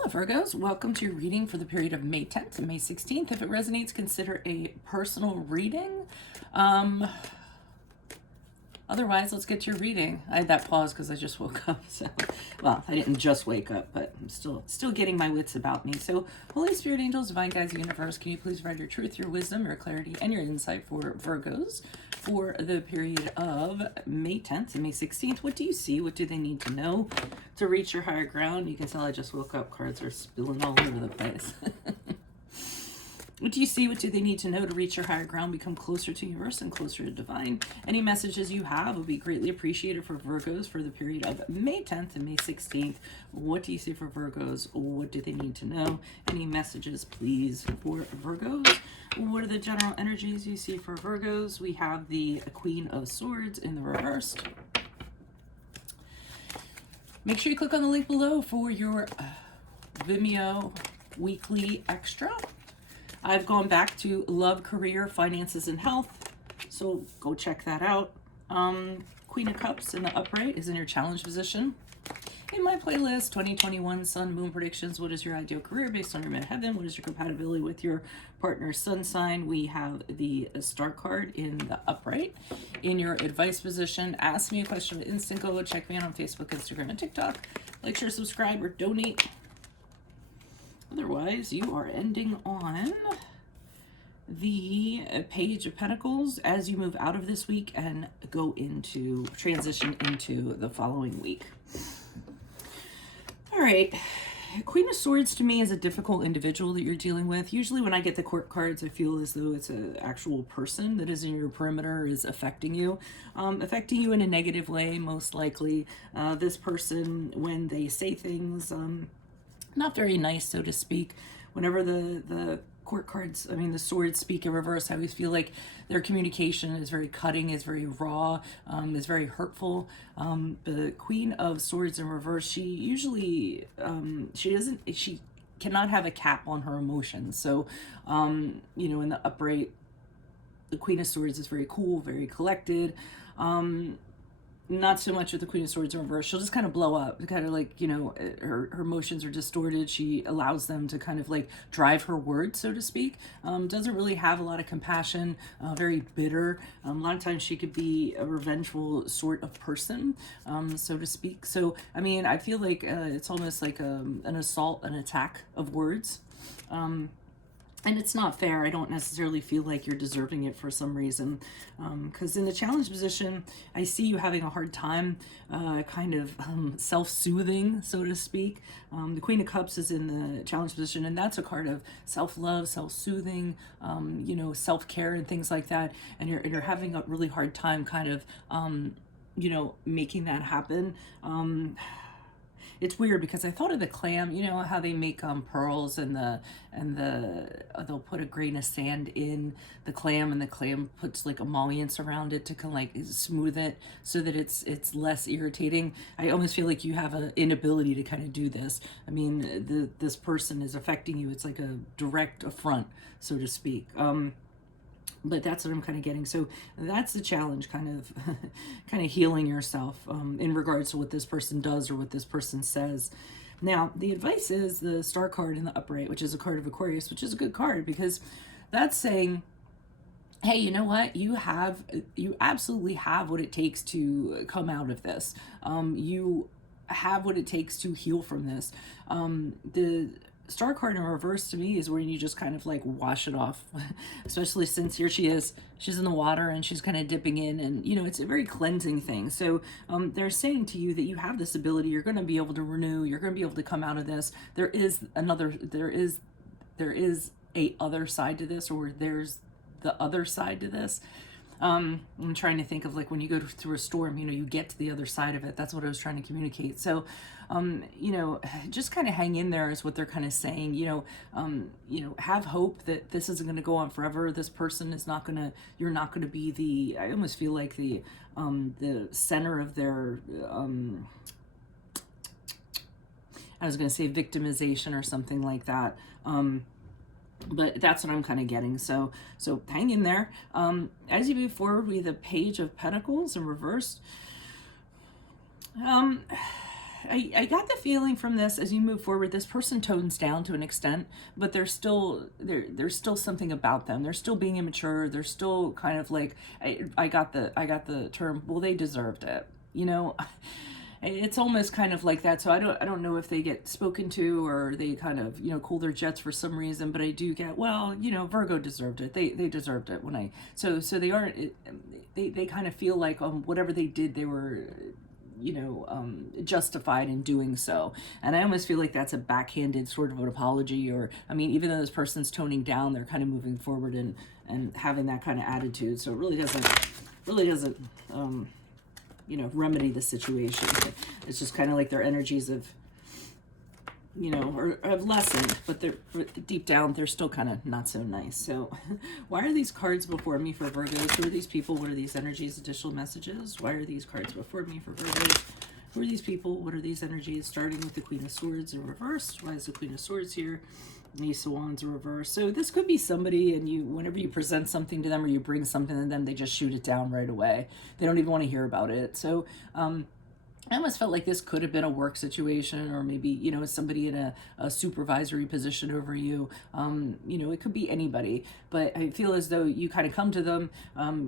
Hello Virgos, welcome to your reading for the period of May 10th to May 16th. If it resonates, consider a personal reading. Otherwise, let's get to your reading. I had that pause because I just woke up. So, well, I didn't just wake up, but I'm still getting my wits about me. So, Holy Spirit, angels, divine guides, universe, can you please provide your truth, your wisdom, your clarity, and your insight for Virgos for the period of May 10th to May 16th? What do you see? What do they need to know to reach your higher ground? You can tell I just woke up. Cards are spilling all over the place. What do you see? What do they need to know to reach your higher ground, become closer to universe and closer to divine? Any messages you have will be greatly appreciated for Virgos for the period of May 10th and May 16th. What do you see for Virgos? What do they need to know? Any messages, please, for Virgos? What are the general energies you see for Virgos? We have the Queen of Swords in the reversed. Make sure you click on the link below for your Vimeo weekly extra. I've gone back to love, career, finances, and health, so go check that out. Queen of Cups in the upright is in your challenge position. In my playlist, 2021 Sun Moon Predictions, what is your ideal career based on your midheaven? What is your compatibility with your partner's sun sign? We have the star card in the upright. In your advice position, ask me a question with Instant Go. Check me out on Facebook, Instagram, and TikTok. Like, share, subscribe, or donate. Otherwise, you are ending on the Page of Pentacles as you move out of this week and go into transition into the following week. All right. Queen of Swords to me is a difficult individual that you're dealing with. Usually when I get the court cards, I feel as though it's an actual person that is in your perimeter, is affecting you in a negative way, most likely. This person, when they say things, not very nice, so to speak. Whenever the court cards, I mean the swords speak in reverse, I always feel like their communication is very cutting, is very raw, is very hurtful. The Queen of Swords in reverse, she usually she cannot have a cap on her emotions. So you know, in the upright, the Queen of Swords is very cool, very collected. Not so much with the Queen of Swords in reverse. She'll just kind of blow up, kind of like, you know, her emotions are distorted. She allows them to kind of like drive her words, so to speak. Doesn't really have a lot of compassion, very bitter. A lot of times she could be a revengeful sort of person, so to speak. So, I mean, I feel like it's almost like an assault, an attack of words. And it's not fair. I don't necessarily feel like you're deserving it for some reason. Because in the challenge position, I see you having a hard time kind of self-soothing, so to speak. The Queen of Cups is in the challenge position, and that's a card of self-love, self-soothing, you know, self-care and things like that. And you're having a really hard time kind of, you know, making that happen. It's weird because I thought of the clam, you know how they make pearls and they'll put a grain of sand in the clam and the clam puts like emollients around it to kind of like smooth it so that it's less irritating. I almost feel like you have an inability to kind of do this. I mean, this person is affecting you. It's like a direct affront, so to speak. But that's what I'm kind of getting. So that's the challenge, kind of healing yourself in regards to what this person does or what this person says. Now, the advice is the star card in the upright, which is a card of Aquarius, which is a good card because that's saying, hey, you know what? You absolutely have what it takes to come out of this. You have what it takes to heal from this. The star card in reverse to me is where you just kind of like wash it off, especially since here she's in the water and she's kind of dipping in, and you know, it's a very cleansing thing. So they're saying to you that you have this ability, you're going to be able to renew, you're going to be able to come out of this. There is a other side to this, or there's the other side to this. I'm trying to think of like when you go through a storm, you know, you get to the other side of it. That's what I was trying to communicate. So, you know, just kind of hang in there is what they're kind of saying. You know, have hope that this isn't going to go on forever. This person is not going to, you're not going to be the, I almost feel like the center of their, I was going to say victimization or something like that. But that's what I'm kind of getting. So hang in there. As you move forward with the Page of Pentacles in reverse, I got the feeling from this, as you move forward, this person tones down to an extent, but there's still something about them. They're still being immature. They're still kind of like, I got the term, well, they deserved it. You know, it's almost kind of like that. So I don't know if they get spoken to, or they kind of, cool their jets for some reason, but I do get, well, Virgo deserved it. They deserved it when so they aren't, they kind of feel like, whatever they did, they were, justified in doing so. And I almost feel like that's a backhanded sort of an apology, or, I mean, even though this person's toning down, they're kind of moving forward and having that kind of attitude. So it really doesn't, remedy the situation. It's just kind of like their energies have, or have lessened, but deep down, they're still kind of not so nice. So why are these cards before me for Virgos? Who are these people? What are these energies? Additional messages. Why are these cards before me for Virgos? Who are these people? What are these energies? Starting with the Queen of Swords in reverse. Why is the Queen of Swords here? Ace of Wands in reverse. So this could be somebody, and whenever you present something to them or you bring something to them, they just shoot it down right away. They don't even want to hear about it. So I almost felt like this could have been a work situation, or maybe, somebody in a supervisory position over you. It could be anybody, but I feel as though you kind of come to them.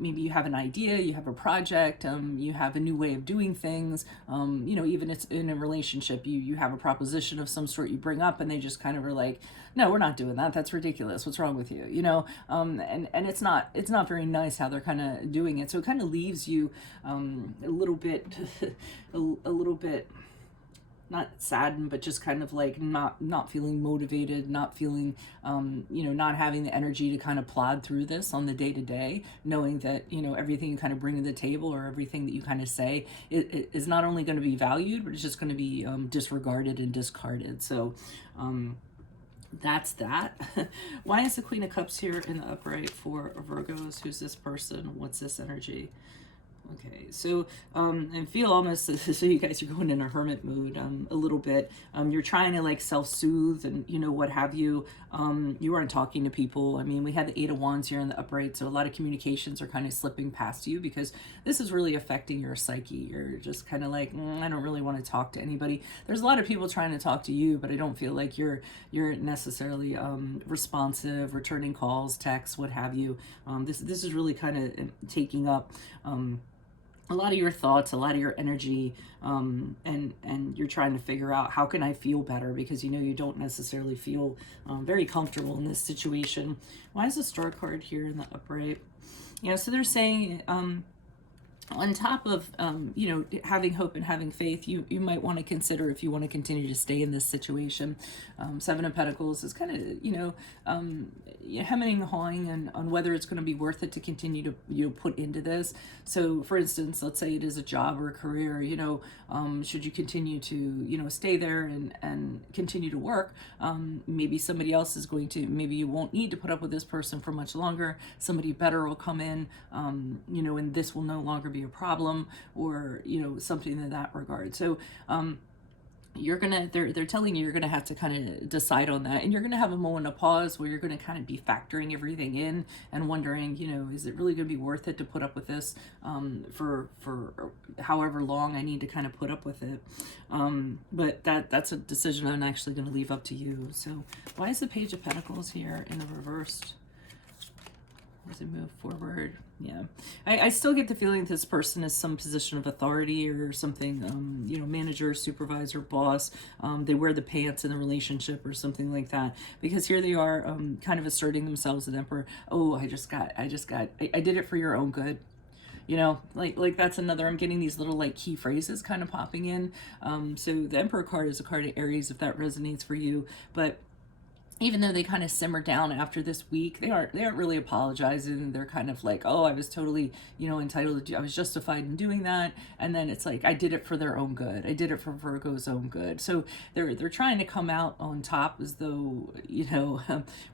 Maybe you have an idea, you have a project, you have a new way of doing things. Even it's in a relationship, you have a proposition of some sort you bring up, and they just kind of are like, no, we're not doing that. That's ridiculous. What's wrong with you? And it's not very nice how they're kind of doing it. So it kind of leaves you a little bit, a little bit, not saddened, but just kind of like not feeling motivated, not feeling, not having the energy to kind of plod through this on the day to day, knowing that, everything you kind of bring to the table, or everything that you kind of say it is not only going to be valued, but it's just going to be disregarded and discarded. So, that's that. Why is the Queen of Cups here in the upright for Virgos? Who's this person? What's this energy? Okay, so I feel almost so you guys are going in a hermit mood a little bit. You're trying to like self-soothe and what have you. You aren't talking to people. I mean, we had the Eight of Wands here in the upright, so a lot of communications are kind of slipping past you because this is really affecting your psyche. You're just kind of like, I don't really want to talk to anybody. There's a lot of people trying to talk to you, but I don't feel like you're necessarily responsive, returning calls, texts, what have you. This is really kind of taking up a lot of your thoughts, a lot of your energy, and you're trying to figure out, how can I feel better, because you don't necessarily feel very comfortable in this situation. Why is the Star card here in the upright? So they're saying on top of having hope and having faith, you might want to consider if you want to continue to stay in this situation. Seven of Pentacles is kind of hemming and hawing on whether it's going to be worth it to continue to put into this. So for instance, let's say it is a job or a career, should you continue to stay there and continue to work, maybe somebody else is going to, maybe you won't need to put up with this person for much longer. Somebody better will come in, and this will no longer be a problem, or something in that regard. So they're telling you're gonna have to kind of decide on that, and you're gonna have a moment of pause where you're gonna kind of be factoring everything in and wondering, is it really gonna be worth it to put up with this for however long I need to kind of put up with it. But that's a decision I'm actually gonna leave up to you. So why is the Page of Pentacles here in the reversed? As we move forward, yeah, I still get the feeling that this person is some position of authority or something, manager, supervisor, boss. They wear the pants in the relationship or something like that, because here they are kind of asserting themselves as Emperor. Oh, I did it for your own good. Like that's another, I'm getting these little like key phrases kind of popping in. So the Emperor card is a card of Aries, if that resonates for you, but even though they kind of simmer down after this week, they aren't really apologizing. They're kind of like, oh, I was totally, entitled to, I was justified in doing that. And then it's like, I did it for their own good. I did it for Virgo's own good. So they're trying to come out on top as though,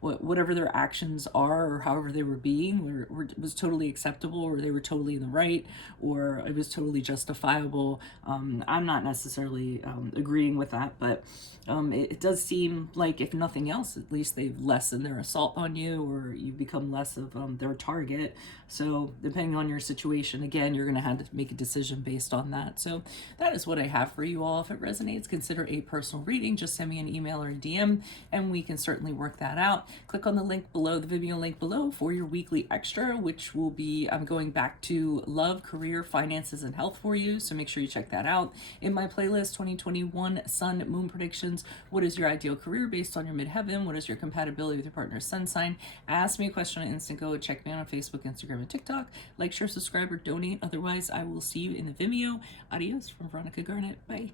whatever their actions are or however they were being was totally acceptable, or they were totally in the right, or it was totally justifiable. I'm not necessarily agreeing with that, but it does seem like, if nothing else, spouse, at least they've lessened their assault on you, or you become less of their target. So depending on your situation, again, you're going to have to make a decision based on that. So that is what I have for you all. If it resonates, consider a personal reading. Just send me an email or a DM and we can certainly work that out. Click on the link below, the Vimeo link below, for your weekly extra, which will be, I'm going back to love, career, finances, and health for you. So make sure you check that out. In my playlist, 2021 Sun Moon Predictions. What is your ideal career based on your midheaven? What is your compatibility with your partner's sun sign? Ask me a question on Instant Go. Check me out on Facebook, Instagram, and TikTok. Like, share, subscribe, or donate. Otherwise, I will see you in the Vimeo. Adios from Veronica Garnett. Bye.